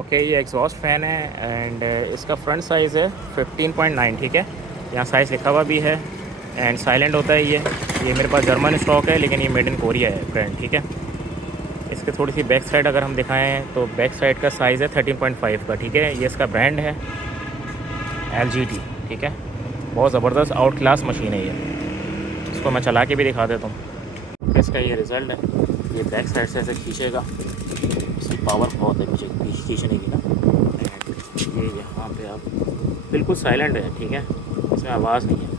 Okay, ये exhaust fan है and इसका फ्रंट साइज़ है 15.9, ठीक है। यहाँ साइज़ लिखा हुआ भी है एंड साइलेंट होता है ये मेरे पास जर्मन स्टॉक है, लेकिन ये मेड इन कोरिया है ब्रांड, ठीक है। इसके थोड़ी सी बैक साइड अगर हम दिखाएं तो बैक साइड का साइज़ है 13.5 का, ठीक है। ये इसका ब्रांड है LGT, ठीक है। बहुत ज़बरदस्त आउट क्लास मशीन है ये। इसको मैं चला के भी दिखा देता हूँ। इसका ये रिज़ल्ट है, ये बैक साइड से ऐसे खींचेगा, इसकी पावर बहुत है पीछे खींचने की ना। एंड ये यहाँ पे आप बिल्कुल साइलेंट है, ठीक है, इसमें आवाज़ नहीं है।